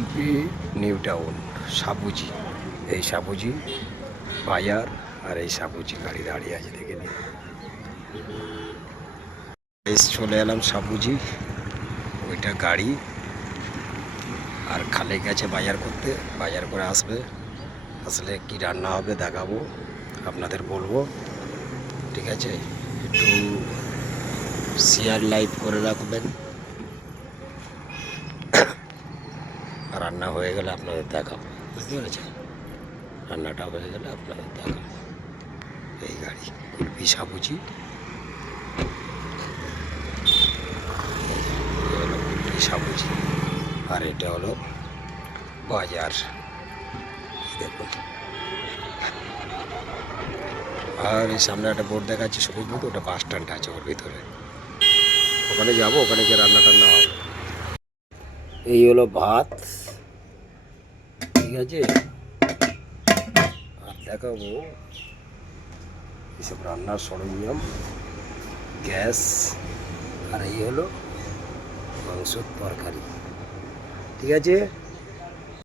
Kulpi new town সাবুজি, এই সাবুজি বাজার আর এই সাবুজি গাড়ি দাঁড়িয়ে আছে দেখে নিন। চলে এলাম সাবুজি, ওইটা গাড়ি আর খালে গেছে বাজার করতে, বাজার করে আসবে, আসলে কি রান্না হবে দেখাবো, আপনাদের বলবো, ঠিক আছে? একটু শেয়ার লাইভ করে রাখবেন, রান্না হয়ে গেলে আপনাদের দেখাবো, বুঝতে পেরেছেন? রান্নাটা হয়ে গেলে আপনাদের দেখাবো। এই গাড়ি কুলপি সাবুজি, হলো কুলপি সাবুজি আর এটা হলো বাজার, দেখুন। আর এই সামনে একটা বোর্ড দেখাচ্ছে সবুজ বোর্ড, ওটা বাস স্ট্যান্ড আছে ওর ভিতরে, ওখানে যাবো, ওখানে গিয়ে রান্না টান্না হবে। এই হলো ভাত, ঠিক আছে? আর দেখাবো এসব রান্নার সরঞ্জাম, গ্যাস, আর এই হলো মাংসর তরকারি, ঠিক আছে?